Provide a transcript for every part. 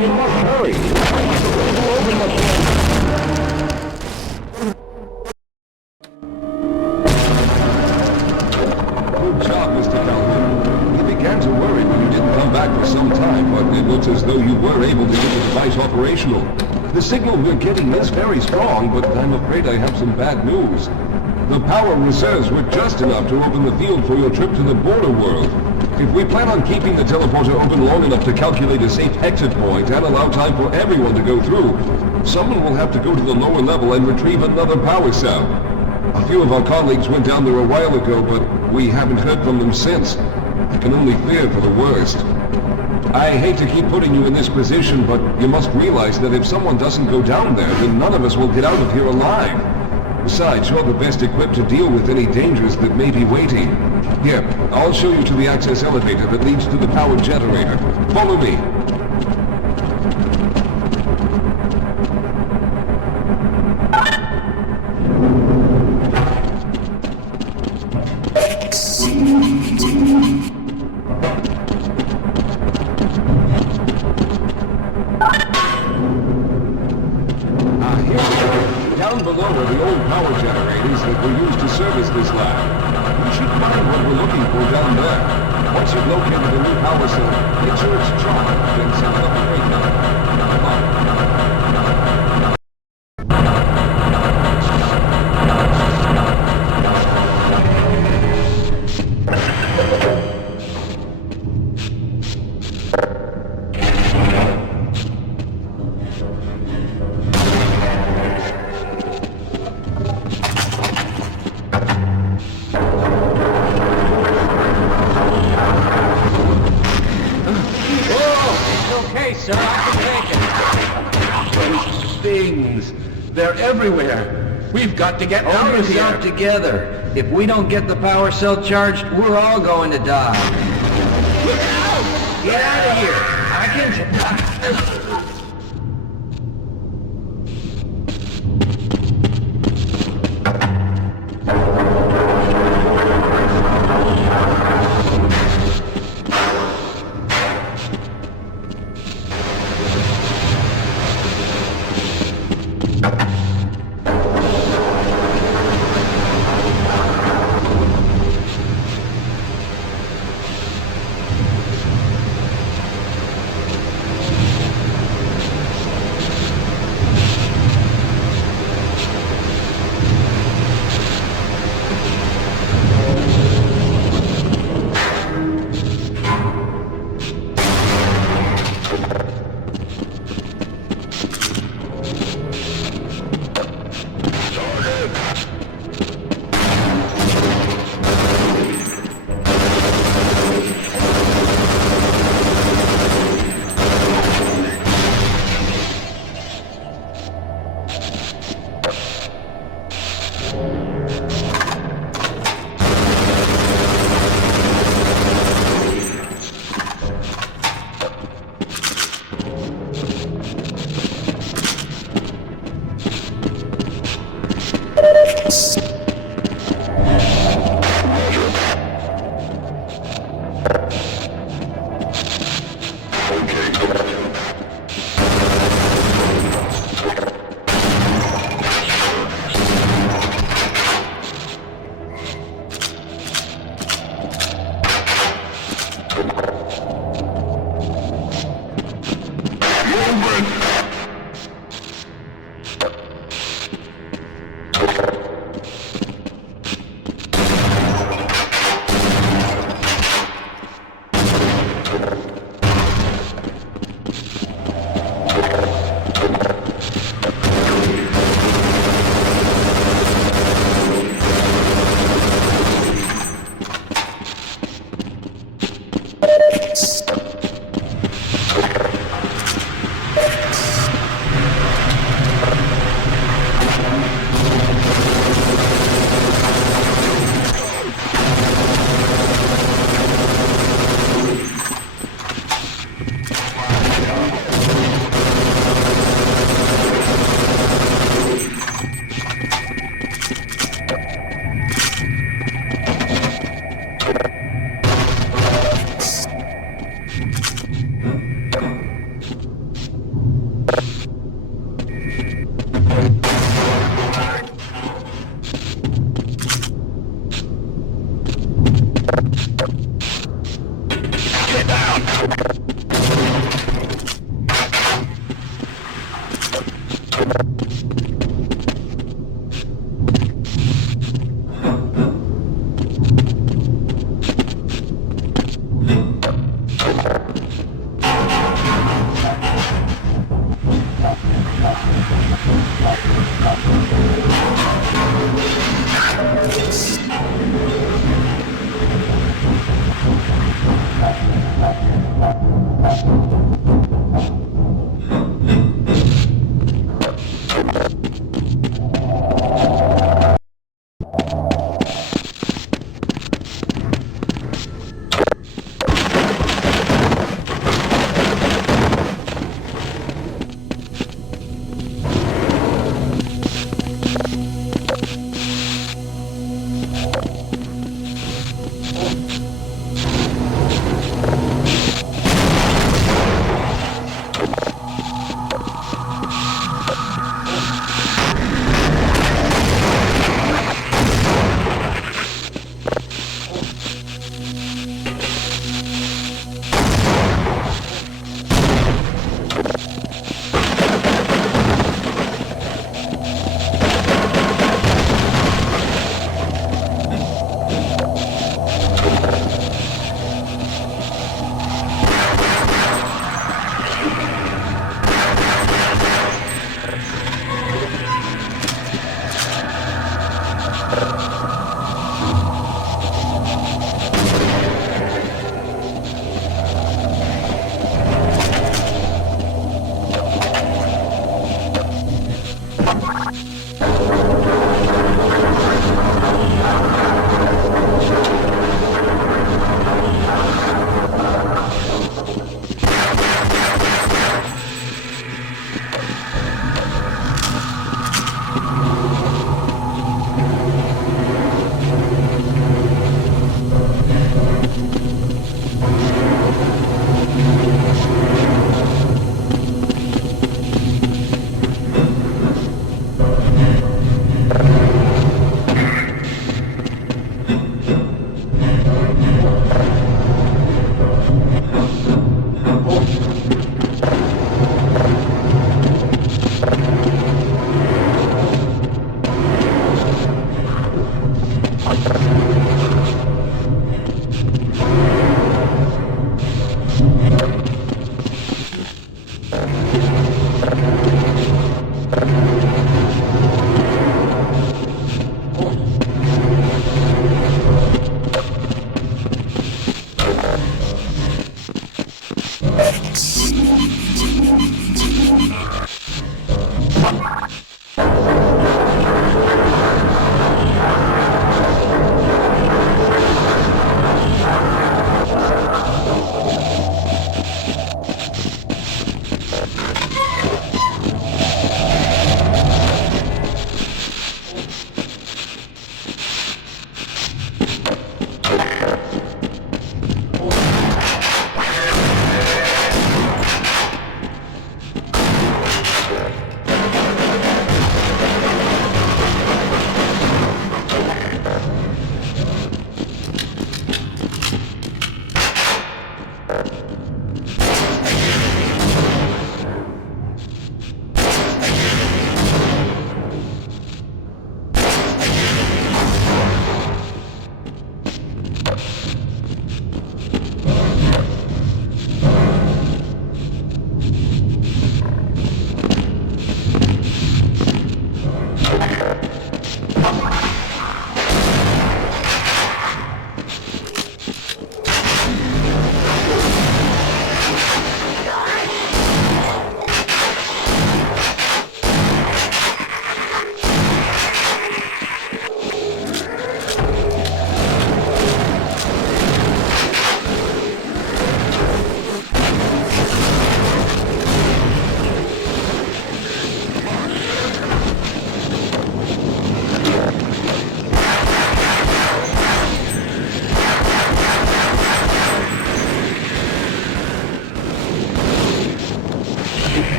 You must hurry. Open the Good job, Mr. Calhoun. We began to worry when you didn't come back for some time, but it looks as though you were able to get the device operational. The signal we're getting is very strong, but I'm afraid I have some bad news. The power reserves were just enough to open the field for your trip to the border world. If we plan on keeping the teleporter open long enough to calculate a safe exit point and allow time for everyone to go through, someone will have to go to the lower level and retrieve another power cell. A few of our colleagues went down there a while ago, but we haven't heard from them since. I can only fear for the worst. I hate to keep putting you in this position, but you must realize that if someone doesn't go down there, then none of us will get out of here alive. Besides, you're the best equipped to deal with any dangers that may be waiting. Here, I'll show you to the access elevator that leads to the power generator. Follow me. Down below are the old power generators that were used to service this lab. We should find what we're looking for down there. Once you've located a new power cell, make sure it's charged and set it up a breakdown. Things. They're everywhere. We've got to get out of here. Together. If we don't get the power cell charged, we're all going to die. Get out of here. I can...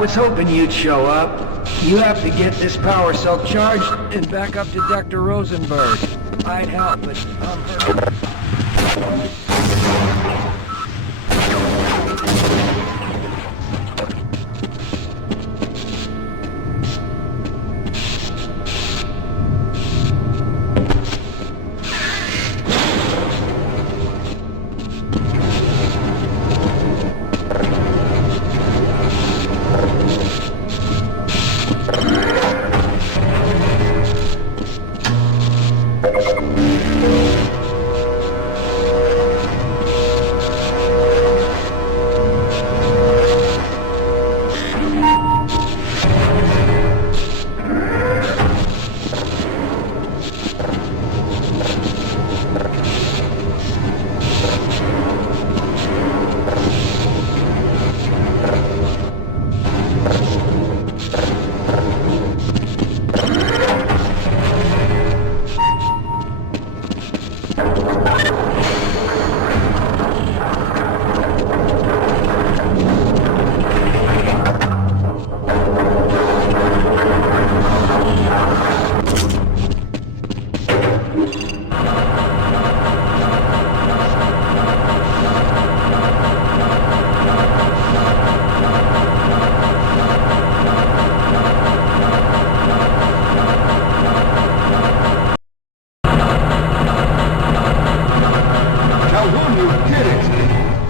was hoping you'd show up. You have to get this power cell charged and back up to Dr. Rosenberg. I'd help, but I'm hurt.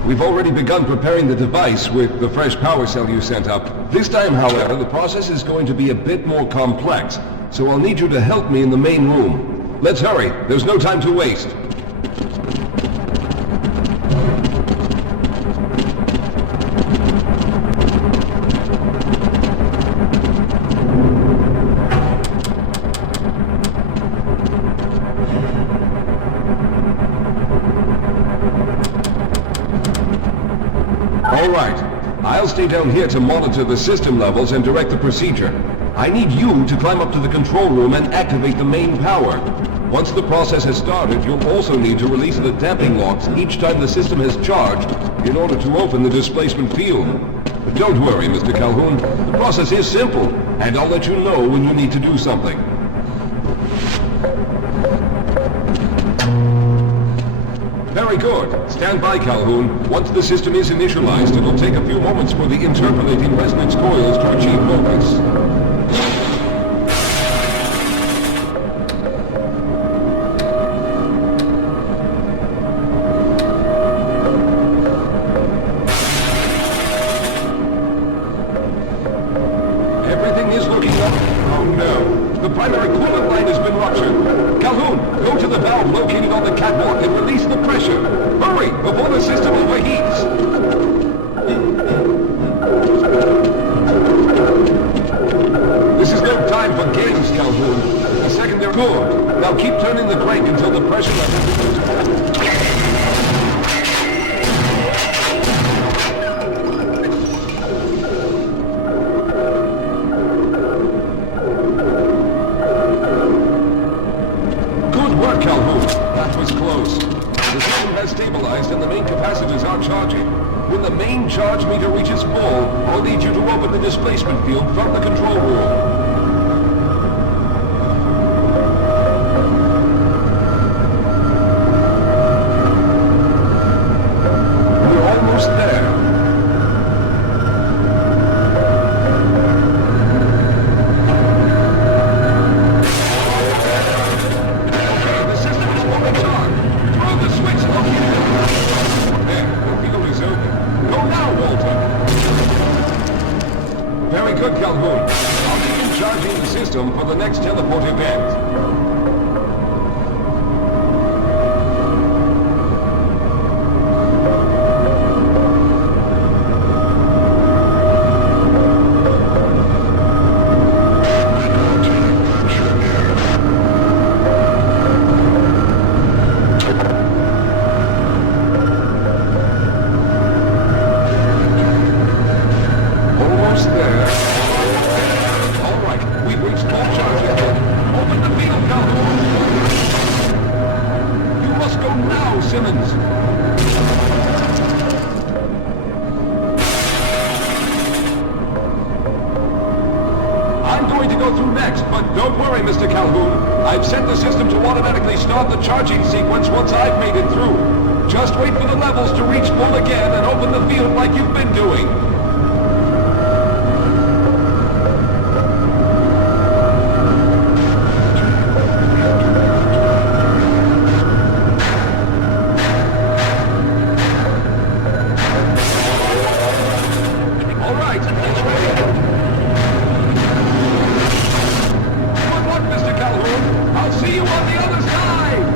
We've already begun preparing the device with the fresh power cell you sent up. This time, however, the process is going to be a bit more complex, so I'll need you to help me in the main room. Let's hurry. There's no time to waste. I'll stay down here to monitor the system levels and direct the procedure. I need you to climb up to the control room and activate the main power. Once the process has started, you'll also need to release the damping locks each time the system has charged in order to open the displacement field. But don't worry, Mr. Calhoun. The process is simple, and I'll let you know when you need to do something. Very good. Stand by, Calhoun. Once the system is initialized, it'll take a few moments for the interpolating resonance coils to achieve focus. Everything is looking up. Oh no. The primary coolant line has been ruptured. Calhoun, go to the valve located on the catwalk and release the pressure. Hurry, before the system overheats. This is no time for games, Calhoun. The second they're good. Now keep turning the crank until the pressure level. Stabilized and the main capacitors are charging. When the main charge meter reaches full, I'll need you to open the displacement field from the control room. Good, Calhoun. I'll begin charging the system for the next teleport event. Almost there. All right, we've reached full charge again. Open the field, Calhoun. going to go through next, but don't worry, Mr. Calhoun. I've set the system to automatically start the charging sequence once I've made it through. Just wait for the levels to reach full again and open the field like you've been doing. All right, it's ready. Good luck, Mr. Calhoun. I'll see you on the other side.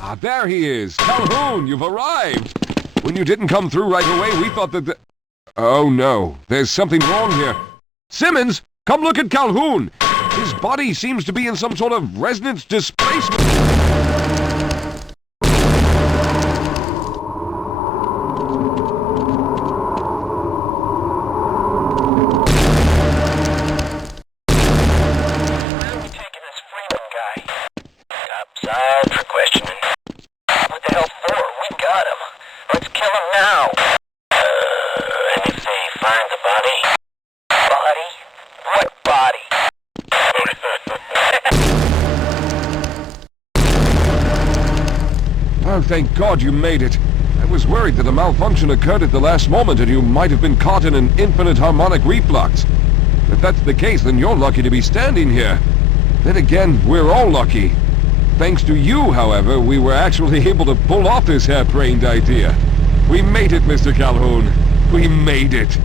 Ah, there he is. Calhoun, you've arrived. When you didn't come through right away, we thought that the... Oh no, there's something wrong here. Simmons, come look at Calhoun. His body seems to be in some sort of resonance displacement. Upside for questioning. What the hell for? We got him. Let's kill him now. And if they find the body? Body? What body? Oh, thank God you made it. I was worried that a malfunction occurred at the last moment and you might have been caught in an infinite harmonic reflux. If that's the case, then you're lucky to be standing here. Then again, we're all lucky. Thanks to you, however, we were actually able to pull off this harebrained idea. We made it, Mr. Calhoun. We made it.